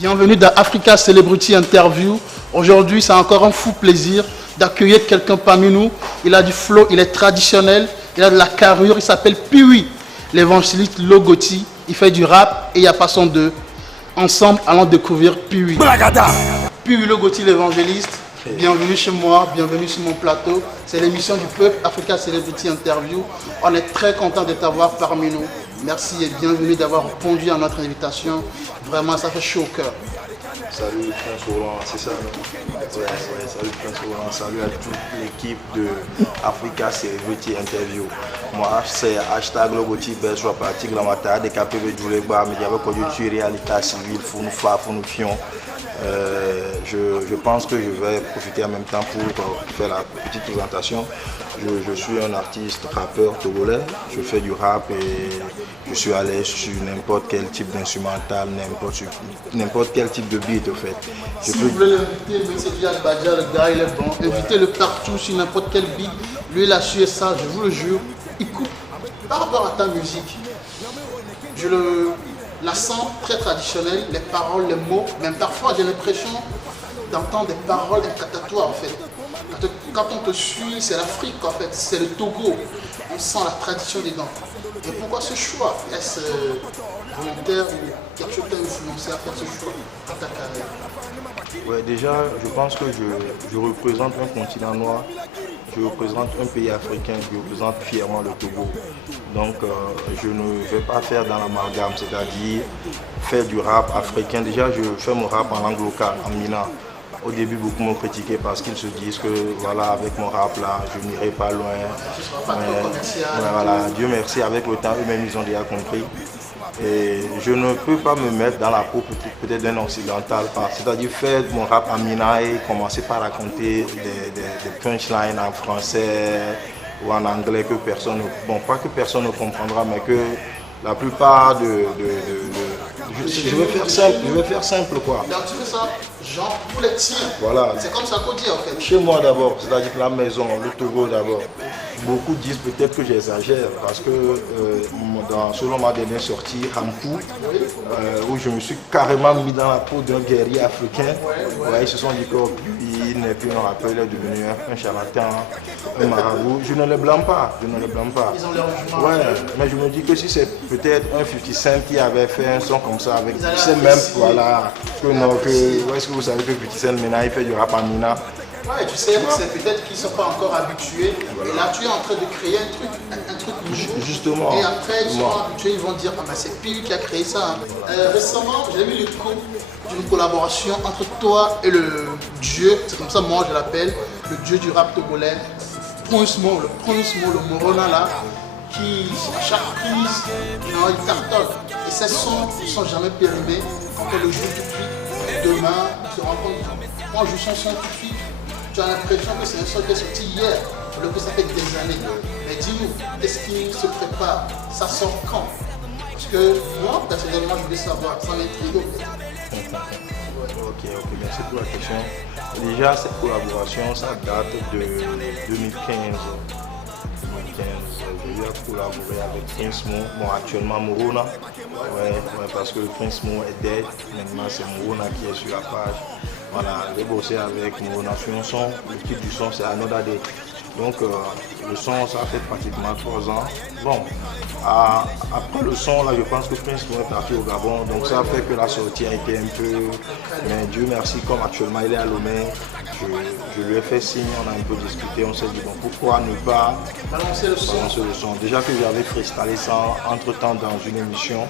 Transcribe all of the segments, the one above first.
Bienvenue dans Africa Celebrity Interview. Aujourd'hui, c'est encore un fou plaisir d'accueillir quelqu'un parmi nous. Il a du flow, il est traditionnel, il a de la carrure, il s'appelle Piwi, l'évangéliste Logoti. Il fait du rap et il n'y a pas son deux. Ensemble, allons découvrir Piwi. Piwi Logoti, l'évangéliste. Bienvenue chez moi, bienvenue sur mon plateau. C'est l'émission du peuple Africa Celebrity Interview. On est très content de t'avoir parmi nous. Merci et bienvenue d'avoir répondu à notre invitation. Vraiment, ça fait chaud au cœur. Salut Prince Roland, c'est ça, non? Ouais, salut Prince Roland, salut à toute l'équipe de Africa Celebrity Interview. Moi, c'est hashtag Logoti, best rap article dans ma taille, des capés de Djoulegba, mais il y avait quoi du réalité civile, faut nous fions. Je pense que je vais profiter en même temps pour faire la petite présentation. Je suis un artiste rappeur togolais, je fais du rap et je suis à l'aise sur n'importe quel type d'instrumental, n'importe quel type de beat en fait. Si vous voulez l'inviter, M. Diaz Badja, le gars il est bon, invitez-le partout sur n'importe quel beat. Lui il a su ça, je vous le jure, il coupe par rapport à ta musique. Je la sens très traditionnelle, les paroles, les mots, même parfois j'ai l'impression d'entendre des paroles incantatoires en fait. Quand on te suit, c'est l'Afrique en fait, c'est le Togo, on sent la tradition dedans. Et pourquoi ce choix? Est-ce volontaire ou quelque chose t'a influencé à faire ce choix dans ta carrière? Ouais, déjà, je pense que je représente un continent noir, je représente un pays africain, je représente fièrement le Togo. Donc, je ne vais pas faire dans l'amalgame, c'est-à-dire faire du rap africain. Déjà, je fais mon rap en langue locale, en mina. Au début, beaucoup m'ont critiqué parce qu'ils se disent que voilà, avec mon rap là, je n'irai pas loin. Mais voilà, Dieu merci, avec le temps, eux-mêmes ils ont déjà compris. Et je ne peux pas me mettre dans la peau peut-être d'un occidental, c'est-à-dire faire mon rap en mina et commencer par raconter des punchlines en français ou en anglais que personne, bon pas que personne ne comprendra, mais que la plupart je vais faire simple quoi. Donc tu fais ça, genre pour les tirs. Voilà. C'est comme ça qu'on dit en fait. Chez moi d'abord, c'est-à-dire la maison, le Togo d'abord. Beaucoup disent peut-être que j'exagère parce que selon ma dernière sortie, Rampou, où je me suis carrément mis dans la peau d'un guerrier africain, ouais, ils se sont dit qu'il n'est plus un rappeur, il est devenu un charlatan, un marabout. Je ne les blâme pas, Ils ont leur jugement. Ouais, mais je me dis que si c'est peut-être un 50 Cent qui avait fait un son comme ça avec, tu sais même, voilà, où est-ce que vous savez que 50 Cent maintenant il fait du rap en mina? Ouais, tu sais, c'est peut-être qu'ils ne sont pas encore habitués. Voilà. Et là, tu es en train de créer un truc nouveau. Justement. Et après, ils seront habitués, ils vont dire, ah ben c'est Piwi qui a créé ça. Récemment, j'ai vu l'écho d'une collaboration entre toi et le dieu, c'est comme ça moi je l'appelle, le dieu du rap togolais, Prince Mo, le Morona là, qui, à chaque prise, il cartonne. Et ces sons ne sont jamais périmés. Quand on le joue tout de suite, demain, tu te rends compte, quand je joue son son tout de suite, tu as l'impression que c'est un son qui est sorti hier, alors que ça fait des années. Mais dis-nous, est-ce qu'il se prépare? Ça sort quand? Parce que moi, personnellement, je voulais savoir, ça m'intrigue. Ok, merci pour la question. Déjà, cette collaboration, ça date de 2015. J'ai eu à collaborer avec Prince Mo, bon actuellement Morona, ouais, parce que le Prince Mo est dead, maintenant c'est Morona qui est sur la page. Voilà, j'ai bossé avec Morona sur un son, le titre du son c'est Another Day. Donc le son ça fait pratiquement 3 ans. Bon, après le son là je pense que Prince Mo est parti au Gabon, donc ça fait que la sortie a été un peu, mais Dieu merci comme actuellement il est à Lomé. Je lui ai fait signe, on a un peu discuté, on s'est dit bon pourquoi ne pas balancer le son. Déjà que j'avais freestallé ça entre temps dans une émission,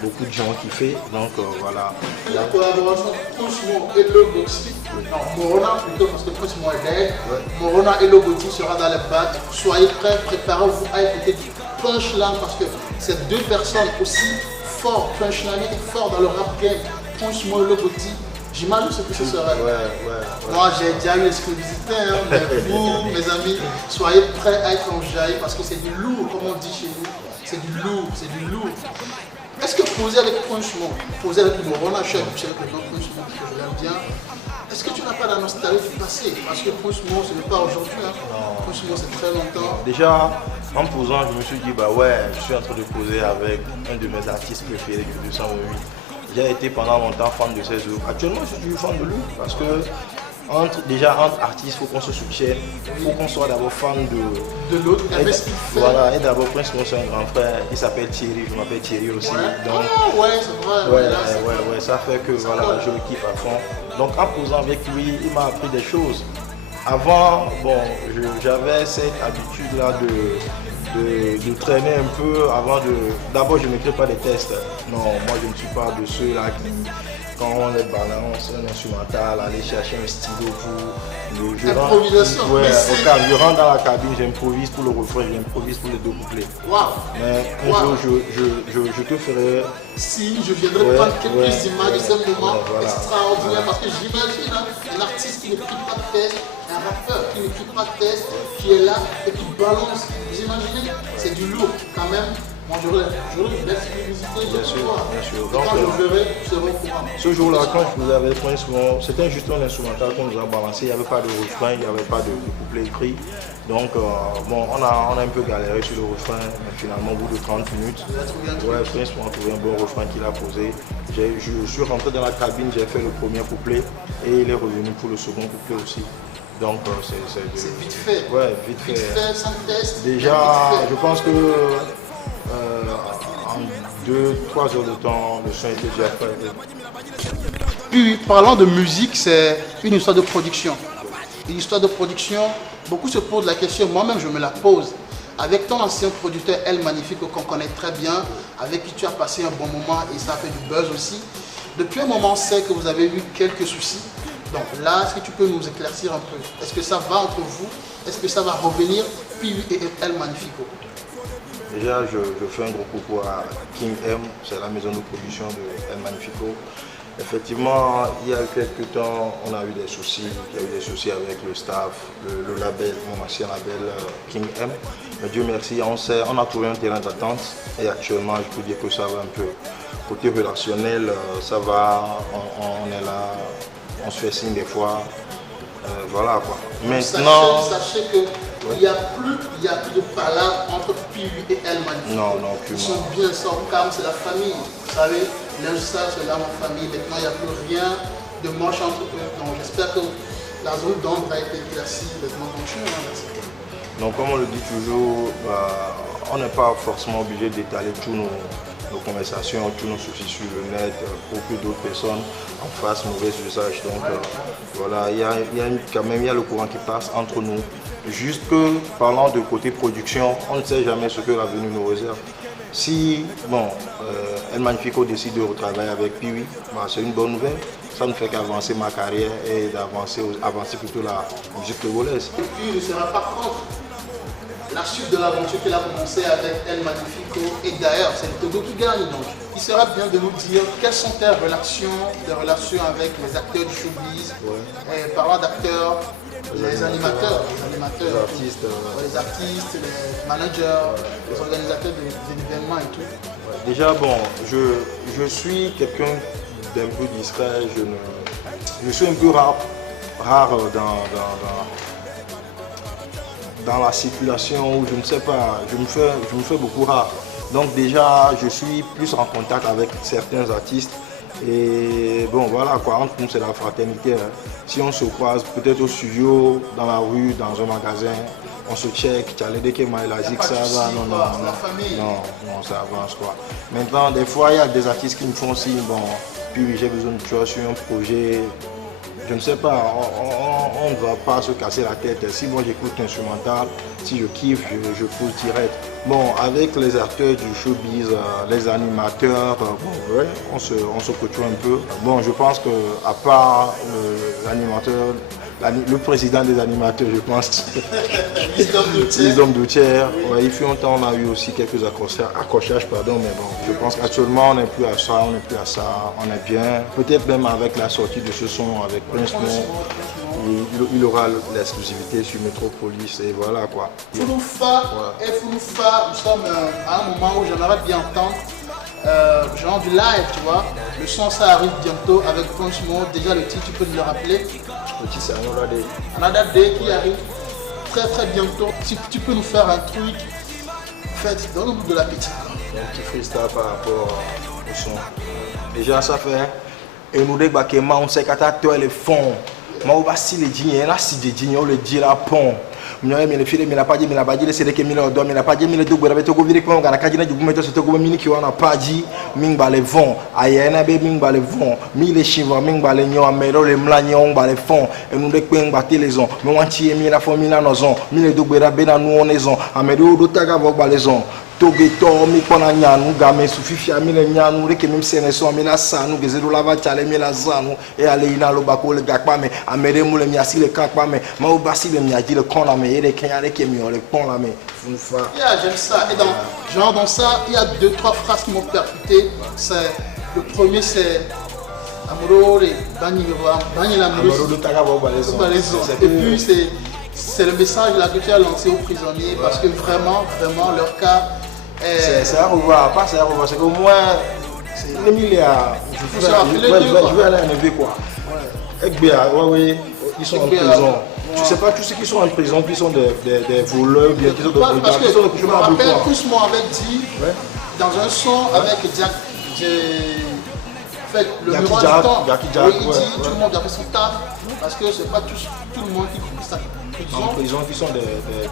beaucoup de gens kiffaient, donc voilà. La collaboration Prince Mo et Logoti, non Morona plutôt parce que Prince Mo est dead, Morona et Logoti sera dans les battes, soyez prêts, préparez-vous à écouter du punchline parce que ces deux personnes aussi forts, punchline et forts dans le rap game, Prince Mo et Logoti. J'imagine ce que ce serait. Moi, j'ai déjà eu l'exclusivité, hein, mais vous, mes amis, soyez prêts à être enjaillés parce que c'est du lourd, comme on dit chez nous. C'est du lourd. Est-ce que poser avec Prince Mo, poser avec Morona, je suis avec le nom Prince Mo, parce que je l'aime bien. Est-ce que tu n'as pas la nostalgie du passé? Parce que Prince Mo, ce n'est pas aujourd'hui. Hein. Prince Mo, c'est très longtemps. Déjà, en posant, je me suis dit, bah ouais, je suis en train de poser avec un de mes artistes préférés du 208. j'ai été pendant longtemps fan de ces œuvres. Actuellement, je suis toujours fan de lui parce que entre artistes, il faut qu'on se soutienne, il faut qu'on soit d'abord fan de l'autre, aimer ce qu'il fait. Voilà, et d'abord Prince Mo, c'est un grand frère, il s'appelle Thierry, je m'appelle Thierry aussi. Ouais. Donc, ouais, c'est vrai. Ouais, ça fait que voilà, je le kiffe à fond. Donc en posant avec lui, il m'a appris des choses. Avant, bon, j'avais cette habitude-là de traîner un peu avant de... D'abord, je n'écris pas des tests. Non, moi, je ne suis pas de ceux-là qui, quand on les balance, un instrumental, aller chercher un stylo pour... Improvisation. Je rentre dans la cabine, j'improvise pour le refrain, j'improvise pour les deux couplets. Wow. Mais un jour, je te ferai... Si, je viendrai prendre quelques images de ce moment extraordinaire, parce que j'imagine un artiste qui n'écrit pas de test, un rappeur qui n'écrit pas de test, qui est là et qui balance. Vous imaginez? C'est du lourd quand même. Moi, j'aurais l'exclusivité. Bien sûr. Donc, quand je verrai, je serai au courant. Ce jour-là, quand je vous avais pris c'était juste un instrumental qu'on nous a balancé. Il n'y avait pas de refrain, il n'y avait pas de couplet écrit. Donc, bon, on a un peu galéré sur le refrain, mais finalement, au bout de 30 minutes, Prince m'a trouvé un bon refrain qu'il a posé. Je suis rentré dans la cabine, j'ai fait le premier couplet et il est revenu pour le second couplet aussi. Donc, c'est vite fait. Ouais, vite fait. Vite fait, sans test. Déjà, je pense que en 2-3 heures de temps, le son était déjà prêt. Puis, parlant de musique, c'est une histoire de production. Une histoire de production, beaucoup se posent la question, moi-même je me la pose. Avec ton ancien producteur El Magnifico qu'on connaît très bien, avec qui tu as passé un bon moment et ça a fait du buzz aussi. Depuis un moment, on sait que vous avez eu quelques soucis. Donc là, est-ce que tu peux nous éclaircir un peu? Est-ce que ça va entre vous? Est-ce que ça va revenir? Puis et El Magnifico. Déjà, je fais un gros coucou à King M, c'est la maison de production de El Magnifico. Effectivement, il y a eu quelques temps, on a eu des soucis. Il y a eu des soucis avec le staff, le label, mon ancien label King M. Mais Dieu merci, on a trouvé un terrain d'attente et actuellement, je peux dire que ça va un peu. Côté relationnel, ça va, on est là, on se fait signe des fois. Voilà quoi. Maintenant, sachez qu'il n'y a plus de palabres entre Piwi et El Magnifico. Non, plus. Ils sont bien, ils sont calmes, c'est la famille. Vous savez, l'injustice, c'est là ma famille. Maintenant, il n'y a plus rien de moche entre eux. Donc j'espère que la zone d'ombre a été éclaircie. Maintenant, continue. Donc comme on le dit toujours, on n'est pas forcément obligé d'étaler tous nos conversations, tous nos soucis sur le net pour que d'autres personnes en fassent mauvais usage. Donc voilà, il y a le courant qui passe entre nous. Juste que parlant de côté production, on ne sait jamais ce que l'avenir nous réserve. Si El Magnifico décide de retravailler avec Piwi, c'est une bonne nouvelle. Ça ne fait qu'avancer ma carrière et avancer plutôt la musique togolaise. Et puis il ne sera pas contre la suite de l'aventure qu'il a commencé avec El Magnifico. Et d'ailleurs, c'est le Togo qui gagne. Donc, il sera bien de nous dire quelles sont tes relations avec les acteurs du showbiz. Et parlant d'acteurs, les animateurs, les artistes, les managers, les organisateurs des événements et tout. Déjà, bon, je suis quelqu'un d'un peu discret. Je suis un peu rare dans la circulation où je ne sais pas, je me fais beaucoup rare. Donc déjà, je suis plus en contact avec certains artistes. Et bon, voilà quoi, entre nous c'est la fraternité. Hein. Si on se croise peut-être au studio, dans la rue, dans un magasin, on se check, tu as l'aidé que Maïlazik, ça va, non, ça avance quoi. Maintenant, des fois, il y a des artistes qui me font signe, bon, puis j'ai besoin de toi sur un projet. Je ne sais pas, on ne va pas se casser la tête. Si moi j'écoute l'instrumental, si je kiffe, je pousse direct. Bon, avec les acteurs du showbiz, les animateurs, on se côtoie un peu. Bon, je pense qu'à part l'animateur, le président des animateurs, je pense, Isdom Doutier, il fut un temps, on a eu aussi quelques accrochages, mais bon, je pense qu'actuellement on n'est plus à ça, on est bien. Peut-être même avec la sortie de ce son avec Prince Mo, il aura l'exclusivité sur Metropolis et voilà quoi. Fouloufa, nous sommes à un moment où j'aimerais bien entendre genre du live, tu vois. Le son ça arrive bientôt avec Prince Mo. Déjà le titre, tu peux nous le rappeler. Le titre c'est Another Day. Another Day qui arrive très bientôt. Si tu peux nous faire un truc, en fait, donne-nous de l'appétit. Un petit freestyle par rapport au son. Déjà, ça fait. Et nous, dès que on sait qu'à les fonds. Mais on va si les dîners, là, si des dîners, on le dit là, pont. Mais les filles, mais la pas dit, mais la pas dit, c'est que mille dollars, mais la pas dit, mais le double, avec Togo, avec on a cadina du goumette, c'est Togo, mini qui on a pas dit, mingba les vents, ayena, mingba les vents, mille chivres, mingba les nions, mais les mlagnon, ba les fonds, et nous découvrir battre les ons, mais on tient mille la famille à nos ons, mille double, à nous on est ons, à mes deux d'autres gars, va les ons. Togeto mi kona nyanu game sufifi amile nyanu reke même sene so amila sanu gezedo lava chale mi la zanu e ale ina lo bako le gakpa me amere mu le mi asi le kakpa me ma o basi le mi aji le kona me ere kenya reke mi on le pon la me funfa. Yeah, j'aime ça. Et dans ça, il y a 2-3 phrases qui m'ont percuté. C'est le premier, c'est Amorore Bani Amoro do taga ba balaison. Et puis c'est le message là que tu as lancé aux prisonniers parce que vraiment leur cas c'est à revoir, pas c'est à revoir, c'est qu'au moins les milliards, je vais aller enlever quoi. Oui, ils sont en prison. Tu sais pas tous ceux qui sont en prison, qui sont des voleurs, bien qui sont des voleurs. Parce que je me rappelle, Kousmo avait dit dans un son avec Jack, fait le miroir du temps, il dit tout le monde a fait son taf parce que c'est pas tout le monde qui fait ça. En prison qui sont des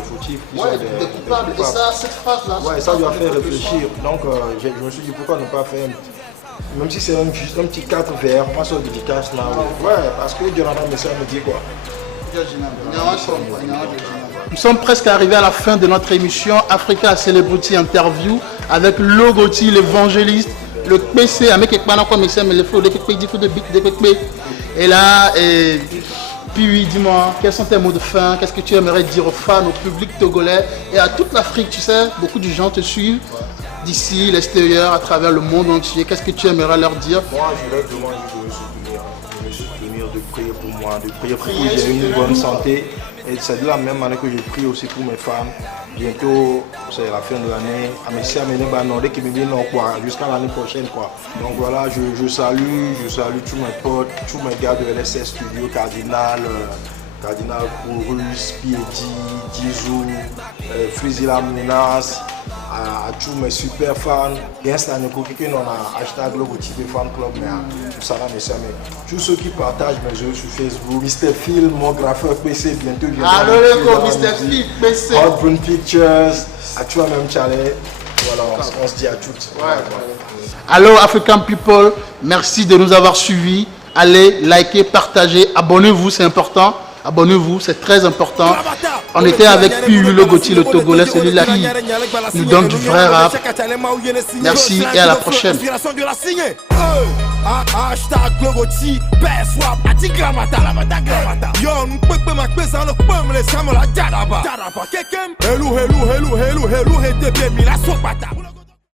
fautifs, qui sont des coupables. Et ça, cette phrase-là, ça lui a fait réfléchir. Donc je me suis dit pourquoi ne pas faire, même si c'est juste un petit 4 vers, pas sur dédicace là. Ouais, parce que Jonathan Messiah me dit quoi. Nous sommes presque arrivés à la fin de notre émission Africa Celebrity Interview avec Logoti, l'évangéliste, le PC, avec Ekpana comme il mais le faux, le PPP, et là, puis dis-moi, quels sont tes mots de fin? Qu'est-ce que tu aimerais dire aux fans, au public togolais et à toute l'Afrique? Tu sais, beaucoup de gens te suivent d'ici, l'extérieur, à travers le monde entier. Qu'est-ce que tu aimerais leur dire? Moi, je leur demande de me soutenir, de prier pour moi, de prier pour que j'ai une bonne santé. Et c'est de la même manière que je prie aussi pour mes fans. Bientôt, c'est la fin de l'année. Jusqu'à l'année prochaine, quoi. Donc voilà, je salue tous mes potes, tous mes gars de LSS Studio, Cardinal Kourus, Piedi, Dizou, Frizila Mounas, à tous mes super fans. Genstan Nkoki, on a hashtag Logoti Fan Club, mais tout ça là, mais tous ceux qui partagent mes jeux sur Facebook, Mr. Phil, mon graffeur PC, bientôt. Allô, Mr. Phil, PC. Hot Brun Pictures, à toi même Chalet. Voilà, on se dit à toutes. Allô, African People, merci de nous avoir suivis. Allez, likez, partagez, abonnez-vous, c'est important. Abonnez-vous, c'est très important. On était avec Piu Logoti, le Togolais, celui-là qui nous donne du vrai rap. Merci et à la prochaine. Hashtag Logoti, best rap, Atigramata, Yo, n'pekpe ma pesa le pem le samola Jadaba, Kekem, Hello, Hete, mi la sopata.